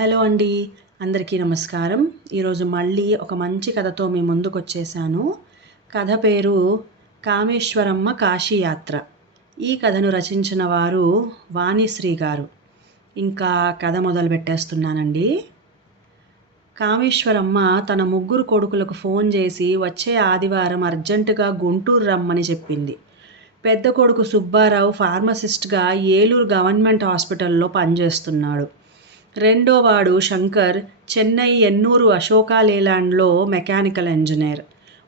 Hello అండి. అందరికీ నమస్కారం. ఈరోజు మళ్ళీ ఒక మంచి కథతో మీ ముందుకొచ్చేసాను. కథ పేరు కామేశ్వరమ్మ కాశీయాత్ర. ఈ కథను రచించిన వారు వాణిశ్రీ గారు. ఇంకా కథ మొదలుపెట్టేస్తున్నానండి. కామేశ్వరమ్మ తన ముగ్గురు కొడుకులకు ఫోన్ చేసి వచ్చే ఆదివారం అర్జెంటుగా గుంటూరు రమ్మని చెప్పింది. పెద్ద కొడుకు సుబ్బారావు ఫార్మసిస్ట్గా ఏలూరు గవర్నమెంట్ హాస్పిటల్లో పనిచేస్తున్నాడు. రెండోవాడు శంకర్ చెన్నై ఎన్నూరు అశోకా లేలాండ్లో మెకానికల్ ఇంజనీర్.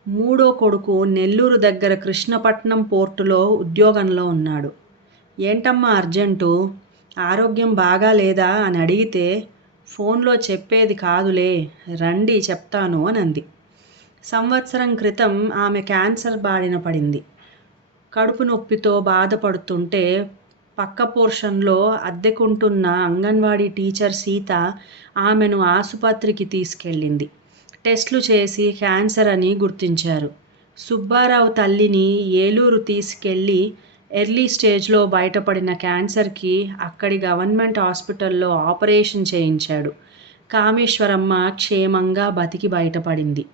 మూడో కొడుకు నెల్లూరు దగ్గర కృష్ణపట్నం పోర్టులో ఉద్యోగంలో ఉన్నాడు. ఏంటమ్మా అర్జెంటు, ఆరోగ్యం బాగా లేదా అని అడిగితే, ఫోన్లో చెప్పేది కాదులే, రండి చెప్తాను అని అంది. సంవత్సరం క్రితం ఆమె క్యాన్సర్ బారిన పడింది. కడుపు నొప్పితో బాధపడుతుంటే పక్క పోర్షన్లో అద్దెకుంటున్న అంగన్వాడీ టీచర్ సీత ఆమెను ఆసుపత్రికి తీసుకెళ్ళింది. టెస్టులు చేసి క్యాన్సర్ అని గుర్తించారు. సుబ్బారావు తల్లిని ఏలూరు తీసుకెళ్ళి ఎర్లీ స్టేజ్లో బయటపడిన క్యాన్సర్కి అక్కడి గవర్నమెంట్ హాస్పిటల్లో ఆపరేషన్ చేయించాడు. కామేశ్వరమ్మ క్షేమంగా బతికి బయటపడింది.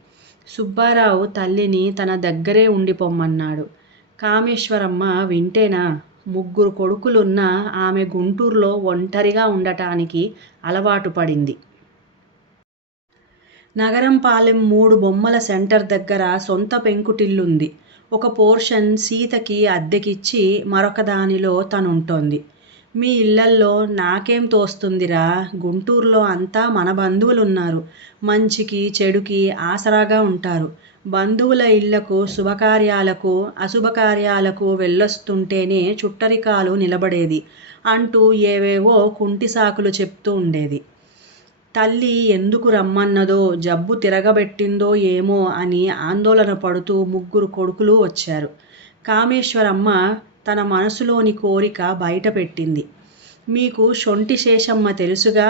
సుబ్బారావు తల్లిని తన దగ్గరే ఉండిపోమ్మన్నాడు. కామేశ్వరమ్మ వింటేనా? ముగ్గురు కొడుకులున్న ఆమె గుంటూరులో ఒంటరిగా ఉండటానికి అలవాటు పడింది. నగరంపాలెం 3 బొమ్మల సెంటర్ దగ్గర సొంత పెంకుటిల్లుంది. ఒక పోర్షన్ సీతకి అద్దెకిచ్చి మరొక దానిలో తనుంటోంది. మీ ఇళ్లల్లో నాకేం తోస్తుందిరా, గుంటూరులో అంతా మన బంధువులున్నారు. మంచికి చెడుకి ఆసరాగా ఉంటారు. బంధువుల ఇళ్లకు శుభకార్యాలకు అశుభకార్యాలకు వెళ్ళొస్తుంటేనే చుట్టరికాలు నిలబడేది అంటూ ఏవేవో కుంటి సాకులు చెప్తూ ఉండేది. తల్లి ఎందుకు రమ్మన్నదో, జబ్బు తిరగబెట్టిందో ఏమో అని ఆందోళన పడుతూ ముగ్గురు కొడుకులు వచ్చారు. కామేశ్వరమ్మ తన మనసులోని కోరిక బయటపెట్టింది. మీకు శొంఠి శేషమ్మ తెలుసుగా,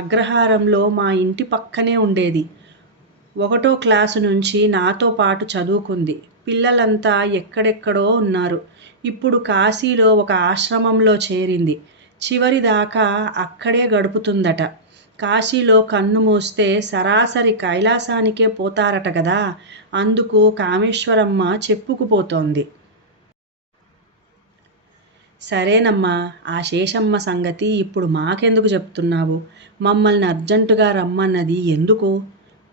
అగ్రహారంలో మా ఇంటి పక్కనే ఉండేది. 1వ క్లాసు నుంచి నాతో పాటు చదువుకుంది. పిల్లలంతా ఎక్కడెక్కడో ఉన్నారు. ఇప్పుడు కాశీలో ఒక ఆశ్రమంలో చేరింది. చివరిదాకా అక్కడే గడుపుతుందట. కాశీలో కన్ను మూస్తే సరాసరి కైలాసానికే పోతారట గదా, అందుకు కామేశ్వరమ్మ చెప్పుకుపోతోంది. సరేనమ్మా, ఆ శేషమ్మ సంగతి ఇప్పుడు మాకెందుకు చెప్తున్నావు? మమ్మల్ని అర్జెంటుగా రమ్మన్నది ఎందుకు?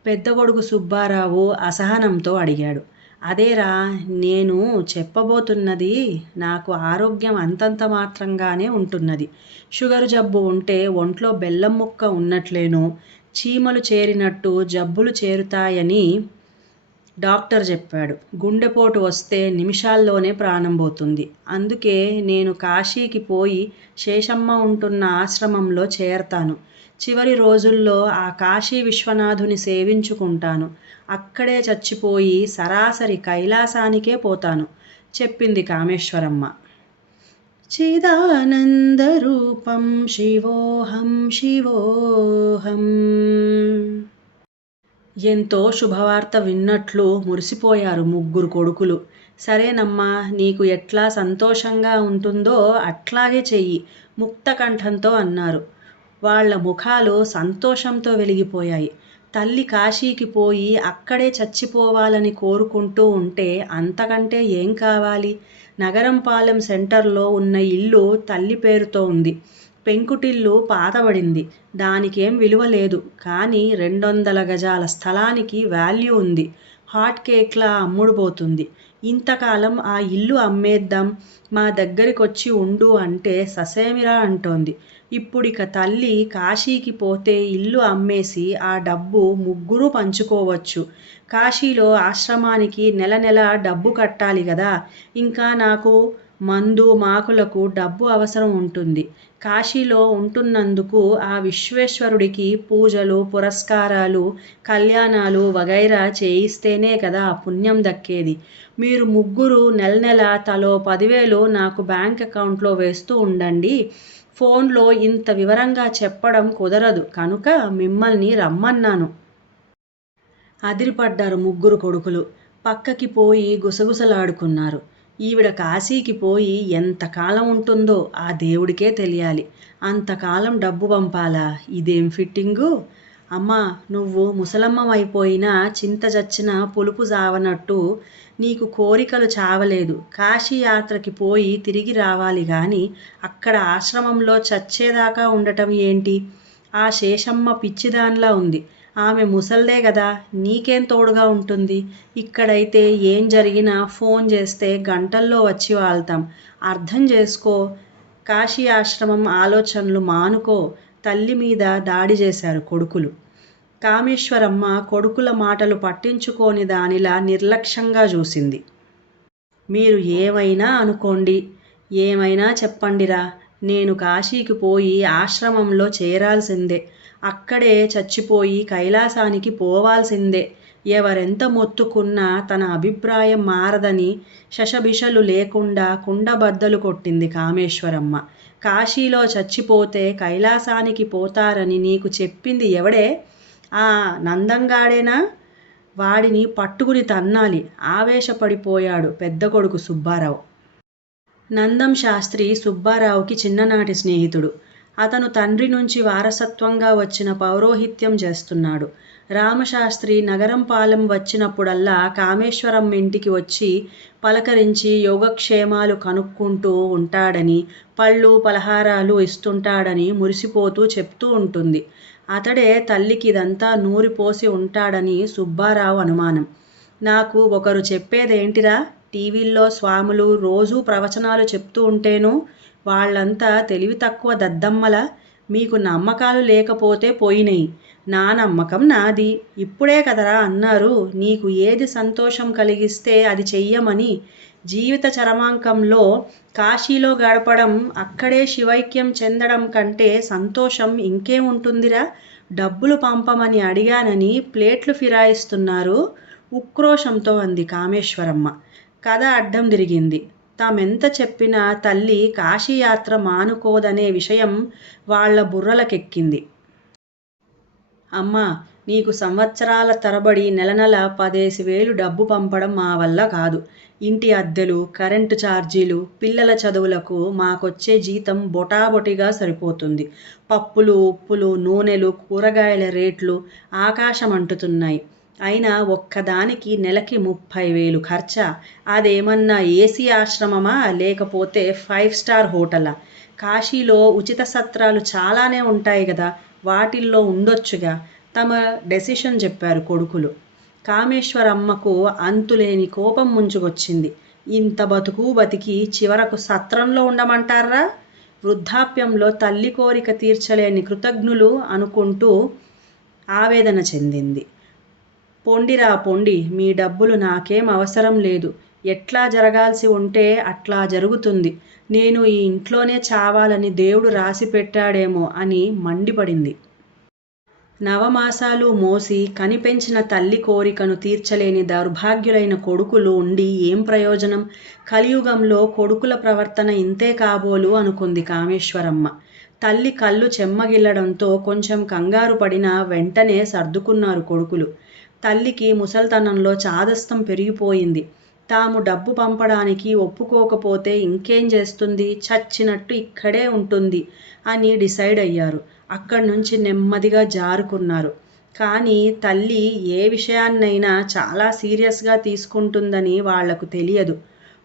పెద్ద కొడుకు సుబ్బారావు అసహనంతో అడిగాడు. అదేరా నేను చెప్పబోతున్నది. నాకు ఆరోగ్యం అంతంత మాత్రంగానే ఉంటున్నది. షుగరు జబ్బు ఉంటే ఒంట్లో బెల్లం ముక్క ఉన్నట్లేనో, చీమలు చేరినట్టు జబ్బులు చేరుతాయని డాక్టర్ చెప్పాడు. గుండెపోటు వస్తే నిమిషాల్లోనే ప్రాణం పోతుంది. అందుకే నేను కాశీకి పోయి శేషమ్మ ఉంటున్న ఆశ్రమంలో చేరతాను. చివరి రోజుల్లో ఆ కాశీ విశ్వనాథుని సేవించుకుంటాను. అక్కడే చచ్చిపోయి సరాసరి కైలాసానికే పోతాను చెప్పింది కామేశ్వరమ్మ. చిదానందరూపం శివోహం శివోహం. ఎంతో శుభవార్త విన్నట్లు మురిసిపోయారు ముగ్గురు కొడుకులు. సరేనమ్మా, నీకు ఎట్లా సంతోషంగా ఉంటుందో అట్లాగే చెయ్యి ముక్తకంఠంతో అన్నారు. వాళ్ల ముఖాలు సంతోషంతో వెలిగిపోయాయి. తల్లి కాశీకి పోయి అక్కడే చచ్చిపోవాలని కోరుకుంటూ ఉంటే అంతకంటే ఏం కావాలి? నగరంపాలెం సెంటర్లో ఉన్న ఇల్లు తల్లి పేరుతో ఉంది. పెంకుటిల్లు పాతబడింది. దానికేం విలువ లేదు. కానీ 200 గజాల స్థలానికి వాల్యూ ఉంది. హాట్ కేక్లా అమ్ముడుపోతుంది. ఇంతకాలం ఆ ఇల్లు అమ్మేద్దాం, మా దగ్గరికొచ్చి ఉండు అంటే ససేమిరా అంటోంది. ఇప్పుడిక తల్లి కాశీకి పోతే ఇల్లు అమ్మేసి ఆ డబ్బు ముగ్గురూ పంచుకోవచ్చు. కాశీలో ఆశ్రమానికి నెల నెల డబ్బు కట్టాలి గదా. ఇంకా నాకు మందు మాకులకు డబ్బు అవసరం ఉంటుంది. కాశీలో ఉంటున్నందుకు ఆ విశ్వేశ్వరుడికి పూజలు పురస్కారాలు కళ్యాణాలు వగైరా చేయిస్తేనే కదా పుణ్యం దక్కేది. మీరు ముగ్గురు నెల నెల తలో 10,000 నాకు బ్యాంక్ అకౌంట్లో వేస్తూ ఉండండి. ఫోన్లో ఇంత వివరంగా చెప్పడం కుదరదు కనుక మిమ్మల్ని రమ్మన్నాను. అదిరిపడ్డారు ముగ్గురు కొడుకులు. పక్కకి పోయి గుసగుసలాడుకున్నారు. ఈవిడ కాశీకి పోయి ఎంతకాలం ఉంటుందో ఆ దేవుడికే తెలియాలి. అంతకాలం డబ్బు పంపాలా? ఇదేం ఫిట్టింగు? అమ్మా, నువ్వు ముసలమ్మవైపోయినా చింత చచ్చిన పులుపు చావనట్టు నీకు కోరికలు చావలేదు. కాశీ యాత్రకి పోయి తిరిగి రావాలి గాని అక్కడ ఆశ్రమంలో చచ్చేదాకా ఉండటం ఏంటి? ఆ శేషమ్మ పిచ్చిదాన్లా ఉంది. ఆమె ముసల్దే గదా, నీకేం తోడుగా ఉంటుంది? ఇక్కడైతే ఏం జరిగినా ఫోన్ చేస్తే గంటల్లో వచ్చి వాళ్తాం. అర్థం చేసుకో. కాశీ ఆశ్రమం ఆలోచనలు మానుకో. తల్లి మీద దాడి చేశారు కొడుకులు. కామేశ్వరమ్మ కొడుకుల మాటలు పట్టించుకోని దానిలా నిర్లక్ష్యంగా చూసింది. మీరు ఏమైనా అనుకోండి, ఏమైనా చెప్పండిరా, నేను కాశీకి పోయి ఆశ్రమంలో చేరాల్సిందే. అక్కడే చచ్చిపోయి కైలాసానికి పోవాల్సిందే. ఎవరెంత మొత్తుకున్నా తన అభిప్రాయం మారదని శషబిషలు లేకుండా కుండబద్దలు కొట్టింది కామేశ్వరమ్మ. కాశీలో చచ్చిపోతే కైలాసానికి పోతారని నీకు చెప్పింది ఎవడే? ఆ నందంగాడేనా? వాడిని పట్టుకుని తన్నాలి. ఆవేశపడిపోయాడు పెద్ద కొడుకు సుబ్బారావు. నందం శాస్త్రి సుబ్బారావుకి చిన్ననాటి స్నేహితుడు. అతను తండ్రి నుంచి వారసత్వంగా వచ్చిన పౌరోహిత్యం చేస్తున్నాడు. రామశాస్త్రి నగరం పాలెం వచ్చినప్పుడల్లా కామేశ్వరమ్మ ఇంటికి వచ్చి పలకరించి యోగక్షేమాలు కనుక్కుంటూ ఉంటాడని, పళ్ళు పలహారాలు ఇస్తుంటాడని మురిసిపోతూ చెప్తూ ఉంటుంది. అతడే తల్లికి ఇదంతా నూరిపోసి ఉంటాడని సుబ్బారావు అనుమానం. నాకు ఒకరు చెప్పేదేంటిరా, టీవీల్లో స్వాములు రోజూ ప్రవచనాలు చెప్తూ ఉంటేను వాళ్ళంతా తెలివి తక్కువ దద్దమ్మలా? మీకు నమ్మకాలు లేకపోతే పోయినాయి, నా నమ్మకం నాది. ఇప్పుడే కదరా అన్నారు నీకు ఏది సంతోషం కలిగిస్తే అది చెయ్యమని. జీవిత చరమాంకంలో కాశీలో గడపడం, అక్కడే శివైక్యం చెందడం కంటే సంతోషం ఇంకేముంటుందిరా? డబ్బులు పంపమని అడిగానని ప్లేట్లు ఫిరాయిస్తున్నారు, ఉక్రోషంతో అంది కామేశ్వరమ్మ. కథ అడ్డం తిరిగింది. తామెంత చెప్పినా తల్లి కాశీయాత్ర మానుకోదనే విషయం వాళ్ల బుర్రలకెక్కింది. అమ్మా, నీకు సంవత్సరాల తరబడి నెల నెల 10,000 డబ్బు పంపడం మా వల్ల కాదు. ఇంటి అద్దెలు, కరెంటు ఛార్జీలు, పిల్లల చదువులకు మాకొచ్చే జీతం బొటాబొటిగా సరిపోతుంది. పప్పులు, ఉప్పులు, నూనెలు, కూరగాయల రేట్లు ఆకాశమంటుతున్నాయి. అయినా ఒక్కదానికి నెలకి 30,000 ఖర్చా? అదేమన్నా ఏసీ ఆశ్రమమా, లేకపోతే 5 స్టార్ హోటలా? కాశీలో ఉచిత సత్రాలు చాలానే ఉంటాయి కదా, వాటిల్లో ఉండొచ్చుగా. తమ డెసిషన్ చెప్పారు కొడుకులు. కామేశ్వరమ్మకు అంతులేని కోపం ముంచుకొచ్చింది. ఇంత బతుకు బతికి చివరకు సత్రంలో ఉండమంటారా? వృద్ధాప్యంలో తల్లి కోరిక తీర్చలేని కృతజ్ఞులు అనుకుంటూ ఆవేదన చెందింది. పొండిరా పొండి, మీ డబ్బులు నాకేం అవసరం లేదు. ఎట్లా జరగాల్సి ఉంటే అట్లా జరుగుతుంది. నేను ఈ ఇంట్లోనే చావాలని దేవుడు రాసి పెట్టాడేమో అని మండిపడింది. నవమాసాలు మోసి కనిపెంచిన తల్లి కోరికను తీర్చలేని దౌర్భాగ్యులైన కొడుకులు ఉండి ఏం ప్రయోజనం? కలియుగంలో కొడుకుల ప్రవర్తన ఇంతే కాబోలు అనుకుంది కామేశ్వరమ్మ. తల్లి కళ్ళు చెమ్మగిల్లడంతో కొంచెం కంగారు పడినా వెంటనే సర్దుకున్నారు కొడుకులు. తల్లికి ముసల్తనంలో చాదస్తం పెరిగిపోయింది. తాము డబ్బు పంపడానికి ఒప్పుకోకపోతే ఇంకేం చేస్తుంది? చచ్చినట్టు ఇక్కడే ఉంటుంది అని డిసైడ్ అయ్యారు. అక్కడి నుంచి నెమ్మదిగా జారుకున్నారు. కానీ తల్లి ఏ విషయాన్నైనా చాలా సీరియస్గా తీసుకుంటుందని వాళ్లకు తెలియదు.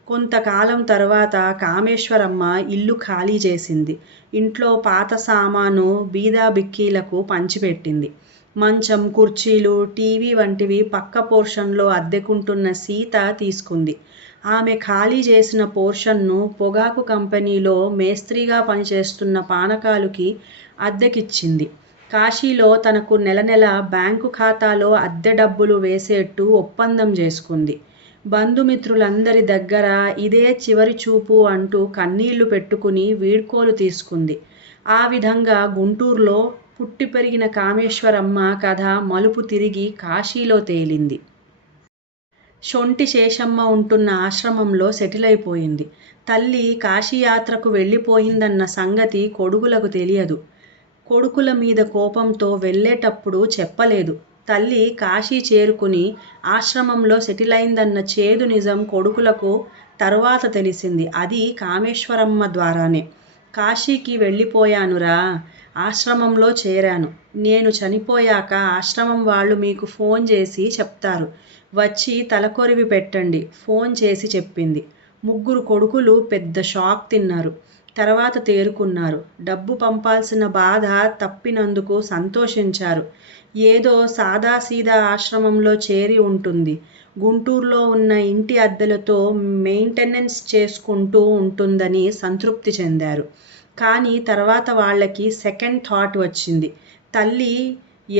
కొంతకాలం తర్వాత కామేశ్వరమ్మ ఇల్లు ఖాళీ చేసింది. ఇంట్లో పాత సామాను బీదా బిక్కీలకు పంచిపెట్టింది. మంచం, కుర్చీలు, టీవీ వంటివి పక్క పోర్షన్లో అద్దెకుంటున్న సీత తీసుకుంది. ఆమె ఖాళీ చేసిన పోర్షన్ను పొగాకు కంపెనీలో మేస్త్రీగా పనిచేస్తున్న పానకాలుకి అద్దెకిచ్చింది. కాశీలో తనకు నెల నెల బ్యాంకు ఖాతాలో అద్దె డబ్బులు వేసేట్టు ఒప్పందం చేసుకుంది. బంధుమిత్రులందరి దగ్గర ఇదే చివరి చూపు అంటూ కన్నీళ్లు పెట్టుకుని వీడ్కోలు తీసుకుంది. ఆ విధంగా గుంటూరులో పుట్టి పెరిగిన కామేశ్వరమ్మ కథ మలుపు తిరిగి కాశీలో తేలింది. శొంఠి శేషమ్మ ఉంటున్న ఆశ్రమంలో సెటిల్ అయిపోయింది. తల్లి కాశీయాత్రకు వెళ్ళిపోయిందన్న సంగతి కొడుకులకు తెలియదు. కొడుకుల మీద కోపంతో వెళ్ళేటప్పుడు చెప్పలేదు. తల్లి కాశీ చేరుకుని ఆశ్రమంలో సెటిల్ అయిందన్న చేదు నిజం కొడుకులకు తరువాత తెలిసింది. అది కామేశ్వరమ్మ ద్వారానే. కాశీకి వెళ్ళిపోయానురా, ఆశ్రమంలో చేరాను. నేను చనిపోయాక ఆశ్రమం వాళ్ళు మీకు ఫోన్ చేసి చెప్తారు, వచ్చి తలకొరివి పెట్టండి ఫోన్ చేసి చెప్పింది. ముగ్గురు కొడుకులు పెద్ద షాక్ తిన్నారు. తర్వాత తేరుకున్నారు. డబ్బు పంపాల్సిన బాధ తప్పినందుకు సంతోషించారు. ఏదో సాదాసీదా ఆశ్రమంలో చేరి ఉంటుంది, గుంటూరులో ఉన్న ఇంటి అద్దెలతో మెయింటెనెన్స్ చేసుకుంటూ ఉంటుందని సంతృప్తి చెందారు. కానీ తర్వాత వాళ్ళకి సెకండ్ థాట్ వచ్చింది. తల్లి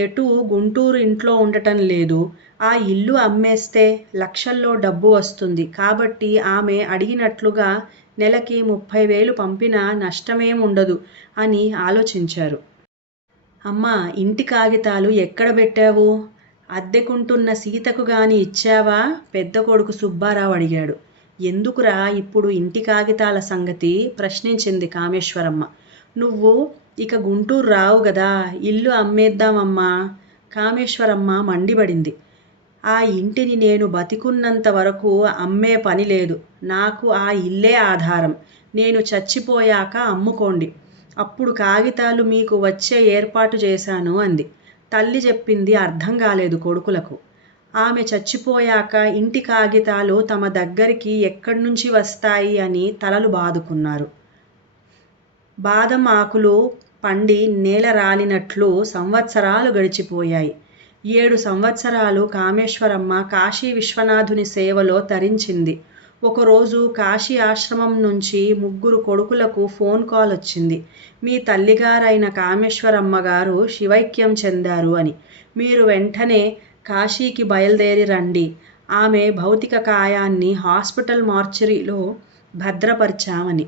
ఎటూ గుంటూరు ఇంట్లో ఉండటం లేదు, ఆ ఇల్లు అమ్మేస్తే లక్షల్లో డబ్బు వస్తుంది కాబట్టి ఆమె అడిగినట్లుగా నెలకి 30,000 పంపినా నష్టమేముండదు అని ఆలోచించారు. అమ్మా, ఇంటి కాగితాలు ఎక్కడ పెట్టావు? అద్దెకుంటున్న సీతకు గాని ఇచ్చావా? పెద్ద కొడుకు సుబ్బారావు అడిగాడు. ఎందుకురా ఇప్పుడు ఇంటి కాగితాల సంగతి? ప్రశ్నించింది కామేశ్వరమ్మ. నువ్వు ఇక గుంటూరు రావు గదా, ఇల్లు అమ్మేద్దామమ్మా. కామేశ్వరమ్మ మండిపడింది. ఆ ఇంటిని నేను బతికున్నంత వరకు అమ్మే పని లేదు. నాకు ఆ ఇల్లే ఆధారం. నేను చచ్చిపోయాక అమ్ముకోండి, అప్పుడు కాగితాలు మీకు వచ్చే ఏర్పాటు చేశాను అంది. తల్లి చెప్పింది అర్థం కాలేదు కొడుకులకు. ఆమె చచ్చిపోయాక ఇంటి కాగితాలు తమ దగ్గరికి ఎక్కడి నుంచి వస్తాయి అని తలలు బాదుకున్నారు. బాదం ఆకులు పండి నేల రాలినట్లు సంవత్సరాలు గడిచిపోయాయి. 7 సంవత్సరాలు కామేశ్వరమ్మ కాశీ విశ్వనాథుని సేవలో తరించింది. ఒకరోజు కాశీ ఆశ్రమం నుంచి ముగ్గురు కొడుకులకు ఫోన్ కాల్ వచ్చింది. మీ తల్లిగారైన కామేశ్వరమ్మ గారు శివైక్యం చెందారు అని. మీరు వెంటనే కాశీకి బయలుదేరి రండి. ఆమె భౌతిక కాయాన్ని హాస్పిటల్ మార్చరీలో భద్రపరిచామని.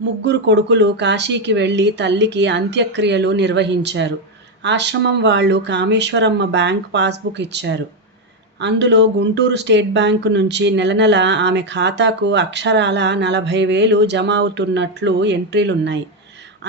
ముగ్గురు కొడుకులు కాశీకి వెళ్ళి తల్లికి అంత్యక్రియలు నిర్వహించారు. ఆశ్రమం వాళ్ళు కామేశ్వరమ్మ బ్యాంక్ పాస్బుక్ ఇచ్చారు. అందులో గుంటూరు స్టేట్ బ్యాంకు నుంచి నెల నెల ఆమె ఖాతాకు అక్షరాల 40,000 జమ అవుతున్నట్లు ఎంట్రీలున్నాయి.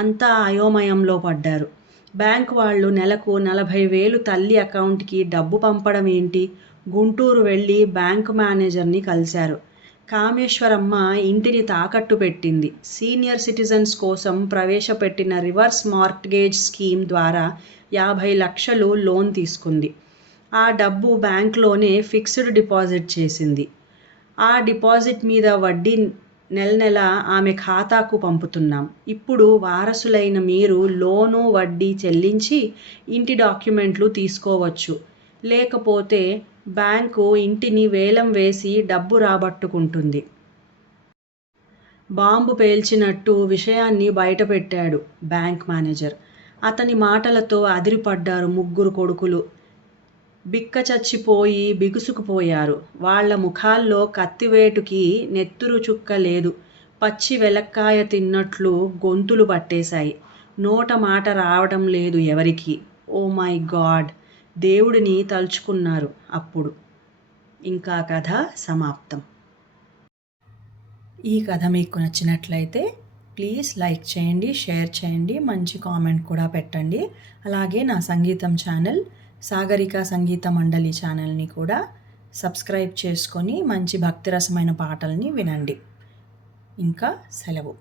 అంతా అయోమయంలో పడ్డారు. బ్యాంకు వాళ్ళు నెలకు 40,000 తల్లి అకౌంట్కి డబ్బు పంపడం ఏంటి? గుంటూరు వెళ్ళి బ్యాంకు మేనేజర్ని కలిశారు. కామేశ్వరమ్మ ఇంటిని తాకట్టు పెట్టింది. సీనియర్ సిటిజన్స్ కోసం ప్రవేశపెట్టిన రివర్స్ మార్ట్గేజ్ స్కీమ్ ద్వారా 50 లక్షలు లోన్ తీసుకుంది. ఆ డబ్బు బ్యాంకులోనే ఫిక్స్డ్ డిపాజిట్ చేసింది. ఆ డిపాజిట్ మీద వడ్డీ నెల నెల ఆమె ఖాతాకు పంపుతున్నాం. ఇప్పుడు వారసులైన మీరు లోను వడ్డీ చెల్లించి ఇంటి డాక్యుమెంట్లు తీసుకోవచ్చు. లేకపోతే బ్యాంకు ఇంటిని వేలం వేసి డబ్బు రాబట్టుకుంటుంది. బాంబు పేల్చినట్టు విషయాన్ని బయటపెట్టాడు బ్యాంక్ మేనేజర్. అతని మాటలతో అదిరిపడ్డారు ముగ్గురు కొడుకులు. బిక్క చచ్చిపోయి బిగుసుకుపోయారు. వాళ్ల ముఖాల్లో కత్తివేటుకి నెత్తురు చుక్క లేదు. పచ్చి వెలక్కాయ తిన్నట్లు గొంతులు పట్టేశాయి. నోట మాట రావడం లేదు ఎవరికీ. ఓ మై గాడ్, దేవుడిని తలుచుకున్నారు అప్పుడు. ఇంకా కథ సమాప్తం. ఈ కథ మీకు నచ్చినట్లయితే ప్లీజ్ లైక్ చేయండి, షేర్ చేయండి, మంచి కామెంట్ కూడా పెట్టండి. అలాగే నా సంగీతం ఛానల్ సాగరిక సంగీత మండలి ఛానల్ని కూడా సబ్స్క్రైబ్ చేసుకొని మంచి భక్తిరసమైన పాటల్ని వినండి. ఇంకా సెలవు.